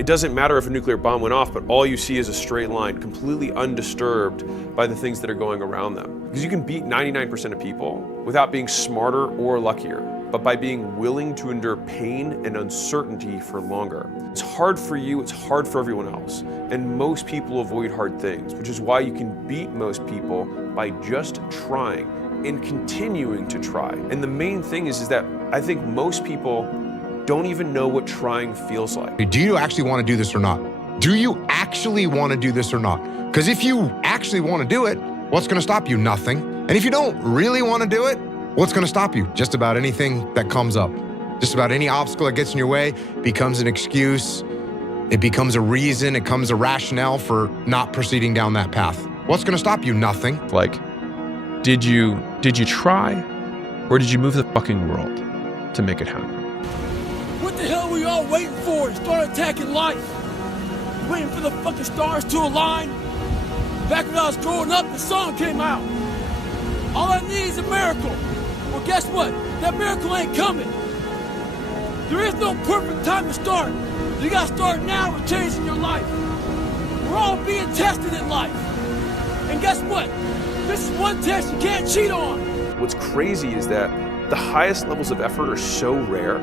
It doesn't matter if a nuclear bomb went off, but all you see is a straight line, completely undisturbed by the things that are going around them. Because you can beat 99% of people without being smarter or luckier, but by being willing to endure pain and uncertainty for longer. It's hard for you, it's hard for everyone else. And most people avoid hard things, which is why you can beat most people by just trying and continuing to try. And the main thing is that I think most people don't even know what trying feels like. Do you actually want to do this or not? Do you actually want to do this or not? Because if you actually want to do it, what's going to stop you? Nothing. And if you don't really want to do it, what's going to stop you? Just about anything that comes up. Just about any obstacle that gets in your way becomes an excuse. It becomes a reason. It becomes a rationale for not proceeding down that path. What's going to stop you? Nothing. Like, did you try, or did you move the fucking world to make it happen? What the hell were you all waiting for to start attacking life? Waiting for the fucking stars to align? Back when I was growing up, the song came out. All I need is a miracle. Well, guess what? That miracle ain't coming. There is no perfect time to start. You gotta start now with changing your life. We're all being tested in life. And guess what? This is one test you can't cheat on. What's crazy is that the highest levels of effort are so rare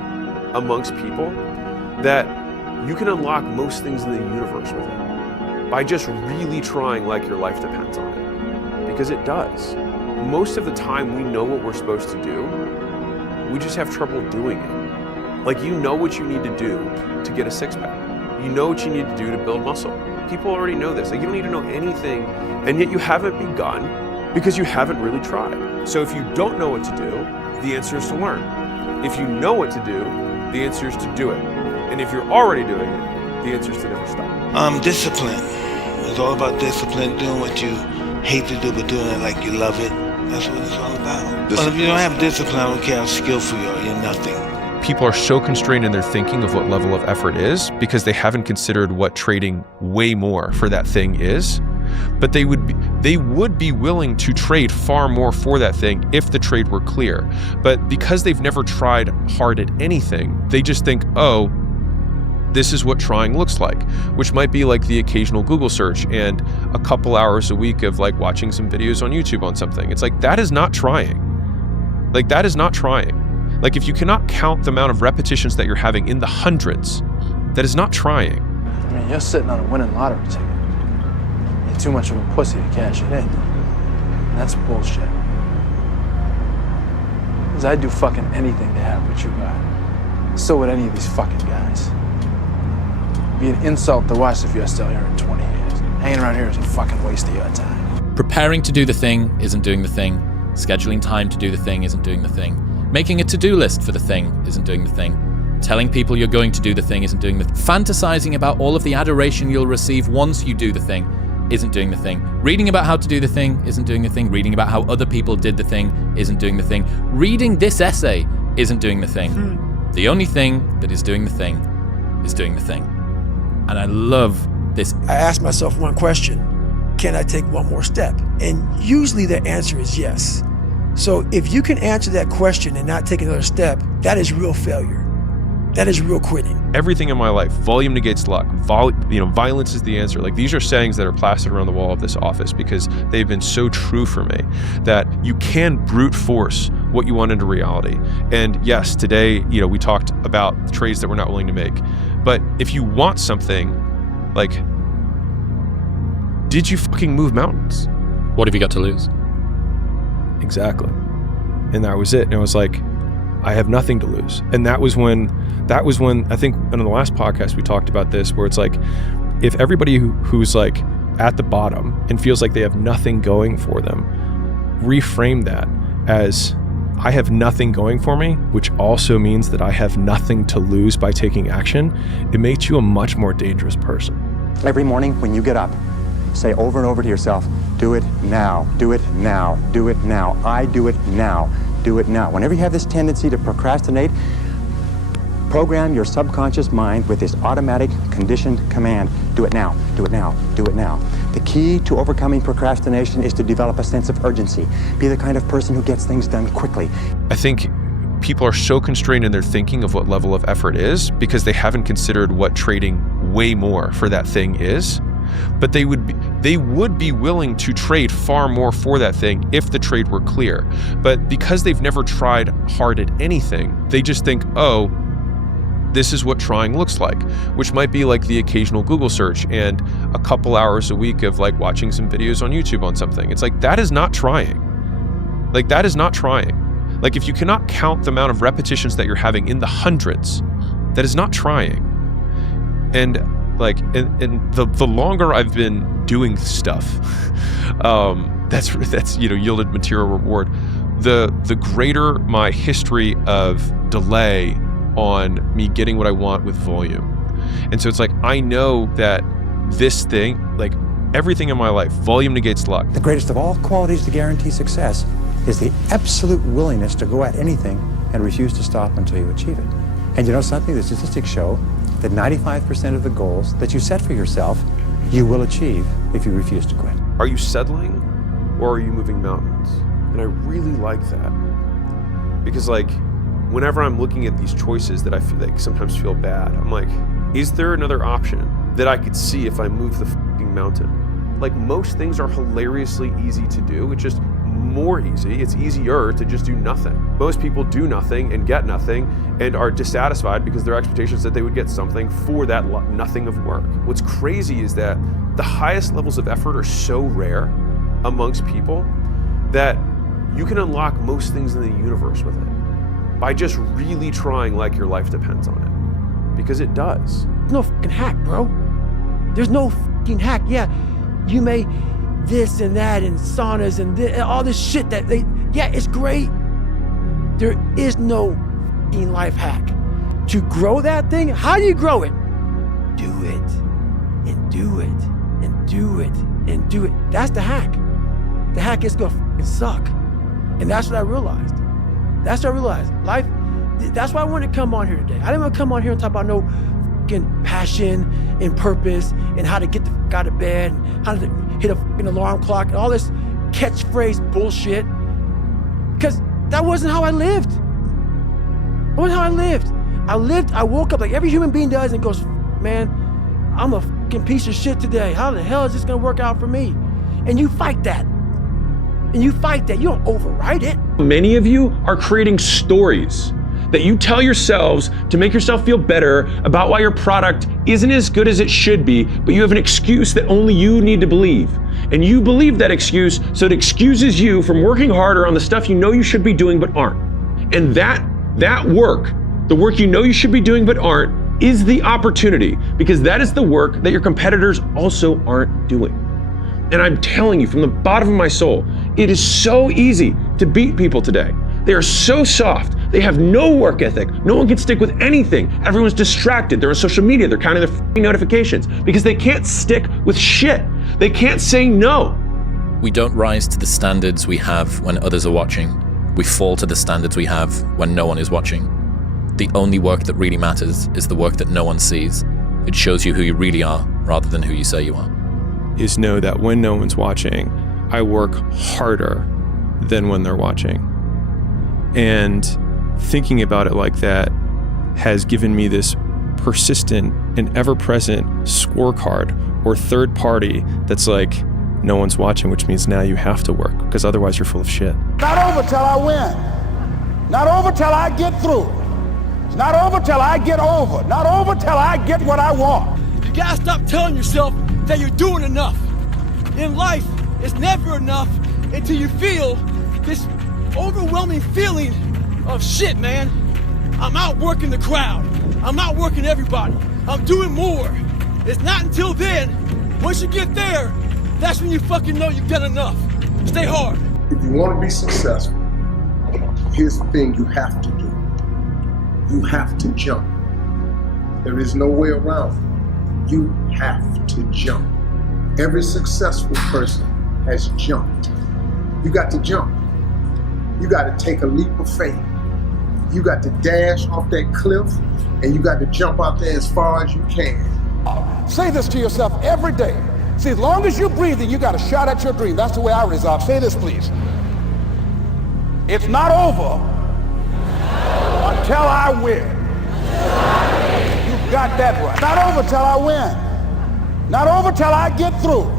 amongst people that you can unlock most things in the universe with it by just really trying like your life depends on it. Because it does. Most of the time we know what we're supposed to do, we just have trouble doing it. Like, you know what you need to do to get a six-pack. You know what you need to do to build muscle. People already know this. Like, you don't need to know anything, and yet you haven't begun because you haven't really tried. So if you don't know what to do, the answer is to learn. If you know what to do, the answer is to do it. And if you're already doing it, the answer is to never stop. Discipline. It's all about discipline, doing what you hate to do, but doing it like you love it. That's what it's all about. Well, if you don't have discipline, I don't care how skillful you are, you're nothing. People are so constrained in their thinking of what level of effort is because they haven't considered what trading way more for that thing is. But they would be willing to trade far more for that thing if the trade were clear. But because they've never tried hard at anything, they just think, oh, this is what trying looks like, which might be like the occasional Google search and a couple hours a week of like watching some videos on YouTube on something. It's like, that is not trying. Like, that is not trying. Like, if you cannot count the amount of repetitions that you're having in the hundreds, that is not trying. I mean, you're sitting on a winning lottery ticket. You're too much of a pussy to cash it in. And that's bullshit. Because I'd do fucking anything to have what you got. So would any of these fucking guys. It'd be an insult to us if you're still here in 20 years. Hanging around here is a fucking waste of your time. Preparing to do the thing isn't doing the thing. Scheduling time to do the thing isn't doing the thing. Making a to-do list for the thing isn't doing the thing. Telling people you're going to do the thing isn't doing the thing. Fantasizing about all of the adoration you'll receive once you do the thing isn't doing the thing. Reading about how to do the thing isn't doing the thing. Reading about how other people did the thing isn't doing the thing. Reading this essay isn't doing the thing. The only thing that is doing the thing is doing the thing. And I love this. I asked myself one question: can I take one more step? And usually the answer is yes. So if you can answer that question and not take another step, that is real failure. That is real quitting. Everything in my life, volume negates luck. Violence is the answer. Like, these are sayings that are plastered around the wall of this office because they've been so true for me that you can brute force what you want into reality. And yes, today, we talked about the trades that we're not willing to make. But if you want something, like, did you fucking move mountains? What have you got to lose? Exactly. And that was it. And it was like, I have nothing to lose. And that was when I think in the last podcast we talked about this, where it's like, if everybody who's like at the bottom and feels like they have nothing going for them, reframe that as, I have nothing going for me, which also means that I have nothing to lose by taking action. It makes you a much more dangerous person. Every morning when you get up, say over and over to yourself, do it now, do it now, do it now. I do it now, do it now. Whenever you have this tendency to procrastinate, program your subconscious mind with this automatic conditioned command: do it now, do it now, do it now. The key to overcoming procrastination is to develop a sense of urgency. Be the kind of person who gets things done quickly. I think people are so constrained in their thinking of what level of effort is because they haven't considered what trading way more for that thing is, but they would be willing to trade far more for that thing if the trade were clear. But because they've never tried hard at anything, they just think, oh, this is what trying looks like, which might be like the occasional Google search and a couple hours a week of like watching some videos on YouTube on something. It's like, that is not trying. Like, that is not trying. Like, if you cannot count the amount of repetitions that you're having in the hundreds, that is not trying. And like, and the longer I've been doing stuff, that's yielded material reward, the greater my history of delay on me getting what I want with volume. And so it's like, I know that this thing, like everything in my life, volume negates luck. The greatest of all qualities to guarantee success is the absolute willingness to go at anything and refuse to stop until you achieve it. And you know something? The statistics show that 95% of the goals that you set for yourself, you will achieve if you refuse to quit. Are you settling or are you moving mountains? And I really like that. Because like, whenever I'm looking at these choices that I feel like sometimes feel bad, I'm like, is there another option that I could see if I move the fucking mountain? Like, most things are hilariously easy to do. It's just more easy. It's easier to just do nothing. Most people do nothing and get nothing and are dissatisfied because their expectations that they would get something for that nothing of work. What's crazy is that the highest levels of effort are so rare amongst people that you can unlock most things in the universe with it by just really trying like your life depends on it. Because it does. There's no fucking hack, bro. There's no fucking hack. Yeah, you may this and that and saunas and all this shit that yeah, it's great. There is no fucking life hack. To grow that thing, how do you grow it? Do it, and do it, and do it, and do it. That's the hack. The hack is gonna fucking suck. And that's what I realized. That's what I realized. Life, that's why I wanted to come on here today. I didn't want to come on here and talk about no fucking passion and purpose and how to get the fuck out of bed, and how to hit a fucking alarm clock and all this catchphrase bullshit. Because that wasn't how I lived. That wasn't how I lived. I woke up like every human being does and goes, man, I'm a fucking piece of shit today. How the hell is this gonna work out for me? And you fight that. And you fight that. You don't override it. Many of you are creating stories that you tell yourselves to make yourself feel better about why your product isn't as good as it should be, but you have an excuse that only you need to believe. And you believe that excuse, so it excuses you from working harder on the stuff you know you should be doing but aren't. And that work, the work you know you should be doing but aren't, is the opportunity, because that is the work that your competitors also aren't doing. And I'm telling you from the bottom of my soul, it is so easy to beat people today. They are so soft. They have no work ethic. No one can stick with anything. Everyone's distracted. They're on social media. They're counting their notifications because they can't stick with shit. They can't say no. We don't rise to the standards we have when others are watching. We fall to the standards we have when no one is watching. The only work that really matters is the work that no one sees. It shows you who you really are rather than who you say you are. Is know that when no one's watching, I work harder than when they're watching. And thinking about it like that has given me this persistent and ever-present scorecard or third party that's like, no one's watching, which means now you have to work because otherwise you're full of shit. Not over till I win. Not over till I get through. It's not over till I get over. Not over till I get what I want. You gotta stop telling yourself that you're doing enough. In life, it's never enough until you feel this overwhelming feeling of shit, man. I'm outworking the crowd. I'm outworking everybody. I'm doing more. It's not until then, once you get there, that's when you fucking know you've done enough. Stay hard. If you want to be successful, here's the thing you have to do. You have to jump. There is no way around it. You have to jump. Every successful person has jumped. You got to jump. You got to take a leap of faith. You got to dash off that cliff and you got to jump out there as far as you can. Say this to yourself every day. See, as long as you're breathing, you got a shot at your dream. That's the way I resolve. Say this, please. It's not over until I win. You Got that right. Not over till I win. Not over till I get through.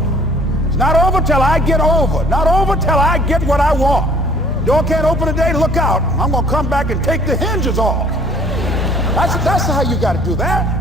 It's not over till I get over. Not over till I get what I want. Door can't open today, look out. I'm gonna come back and take the hinges off. That's how you gotta do that.